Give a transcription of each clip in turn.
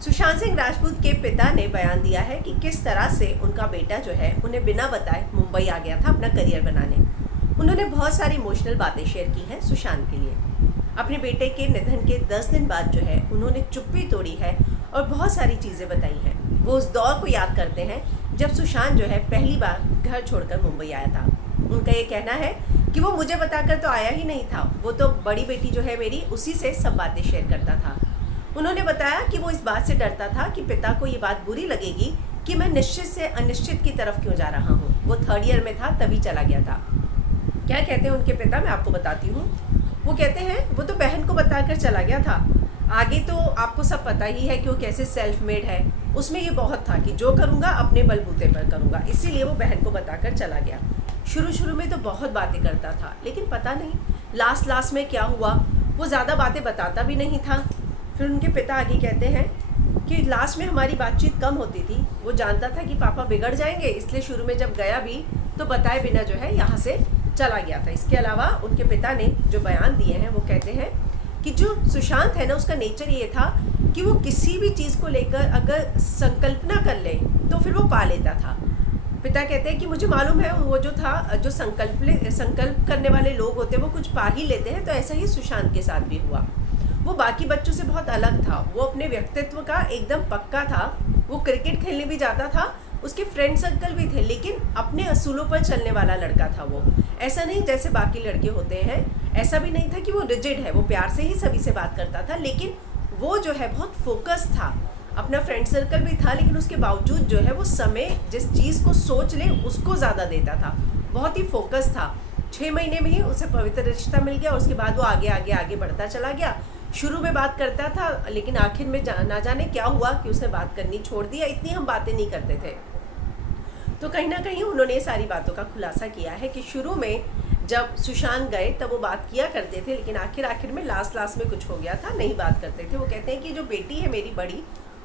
सुशांत सिंह राजपूत के पिता ने बयान दिया है कि किस तरह से उनका बेटा जो है उन्हें बिना बताए मुंबई आ गया था अपना करियर बनाने। उन्होंने बहुत सारी इमोशनल बातें शेयर की हैं सुशांत के लिए। अपने बेटे के निधन के 10 दिन बाद जो है उन्होंने चुप्पी तोड़ी है और बहुत सारी चीज़ें बताई हैं। वो उस दौर को याद करते हैं जब सुशांत जो है पहली बार घर छोड़कर मुंबई आया था। उनका ये कहना है कि वो मुझे बताकर तो आया ही नहीं था, वो तो बड़ी बेटी जो है मेरी उसी से सब बातें शेयर करता था। उन्होंने बताया कि वो इस बात से डरता था कि पिता को ये बात बुरी लगेगी कि मैं निश्चित से अनिश्चित की तरफ क्यों जा रहा हूँ। वो 3rd ईयर में था तभी चला गया था। क्या कहते हैं उनके पिता, मैं आपको बताती हूँ। वो कहते हैं वो तो बहन को बताकर चला गया था, आगे तो आपको सब पता ही है कि वो कैसे सेल्फ मेड है। उसमें ये बहुत था कि जो करूँगा अपने बलबूते पर करूँगा, इसीलिए वो बहन को बताकर चला गया। शुरू में तो बहुत बातें करता था, लेकिन पता नहीं लास्ट में क्या हुआ, वो ज़्यादा बातें बताता भी नहीं था। फिर उनके पिता आगे कहते हैं कि लास्ट में हमारी बातचीत कम होती थी। वो जानता था कि पापा बिगड़ जाएंगे, इसलिए शुरू में जब गया भी तो बताए बिना जो है यहाँ से चला गया था। इसके अलावा उनके पिता ने जो बयान दिए हैं वो कहते हैं कि जो सुशांत है ना, उसका नेचर ये था कि वो किसी भी चीज़ को लेकर अगर संकल्पना कर ले तो फिर वो पा लेता था। पिता कहते हैं कि मुझे मालूम है वो जो था, जो संकल्प करने वाले लोग होते हैं वो कुछ पा ही लेते हैं, तो ऐसा ही सुशांत के साथ भी हुआ। वो बाकी बच्चों से बहुत अलग था, वो अपने व्यक्तित्व का एकदम पक्का था। वो क्रिकेट खेलने भी जाता था, उसके फ्रेंड सर्कल भी थे, लेकिन अपने असूलों पर चलने वाला लड़का था वो। ऐसा नहीं जैसे बाकी लड़के होते हैं, ऐसा भी नहीं था कि वो रिजिड है, वो प्यार से ही सभी से बात करता था, लेकिन वो जो है बहुत फोकस था। अपना फ्रेंड सर्कल भी था, लेकिन उसके बावजूद जो है वो समय जिस चीज़ को सोच ले उसको ज़्यादा देता था, बहुत ही फोकस था। 6 महीने में ही उसे पवित्र रिश्ता मिल गया और उसके बाद वो आगे बढ़ता चला गया। शुरू में बात करता था, लेकिन आखिर में ना जाने क्या हुआ कि उसने बात करनी छोड़ दिया। इतनी हम बातें नहीं करते थे। तो कहीं ना कहीं उन्होंने ये सारी बातों का खुलासा किया है कि शुरू में जब सुशांत गए तब वो बात किया करते थे, लेकिन आखिर में लास्ट में कुछ हो गया था, नहीं बात करते थे। वो कहते हैं कि जो बेटी है मेरी बड़ी,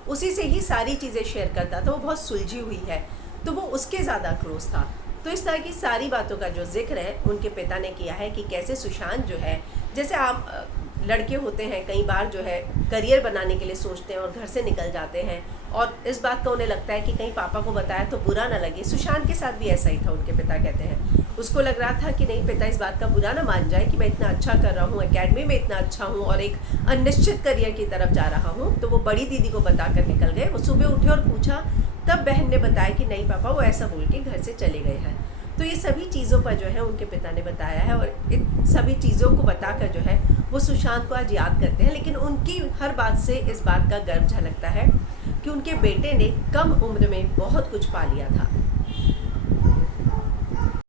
उसी से ही सारी चीज़ें शेयर करता था। वो बहुत सुलझी हुई है, तो वो उसके ज़्यादा क्लोज था। तो इस तरह की सारी बातों का जो जिक्र है उनके पिता ने किया है कि कैसे सुशांत जो है, जैसे आप लड़के होते हैं कई बार जो है करियर बनाने के लिए सोचते हैं और घर से निकल जाते हैं, और इस बात का उन्हें लगता है कि कहीं पापा को बताया तो बुरा ना लगे। सुशांत के साथ भी ऐसा ही था। उनके पिता कहते हैं उसको लग रहा था कि नहीं पिता इस बात का बुरा ना मान जाए कि मैं इतना अच्छा कर रहा हूँ, एकेडमी में इतना अच्छा हूँ और एक अनिश्चित करियर की तरफ जा रहा हूँ। तो वो बड़ी दीदी को बताकर निकल गए। वो सुबह उठे और पूछा, तब बहन ने बताया कि नहीं पापा वो ऐसा बोल के घर से चले गए हैं। तो ये सभी चीज़ों पर जो है उनके पिता ने बताया है, और इन सभी चीज़ों को बताकर जो है वो सुशांत को आज याद करते हैं। लेकिन उनकी हर बात से इस बात का गर्व झलकता है कि उनके बेटे ने कम उम्र में बहुत कुछ पा लिया था।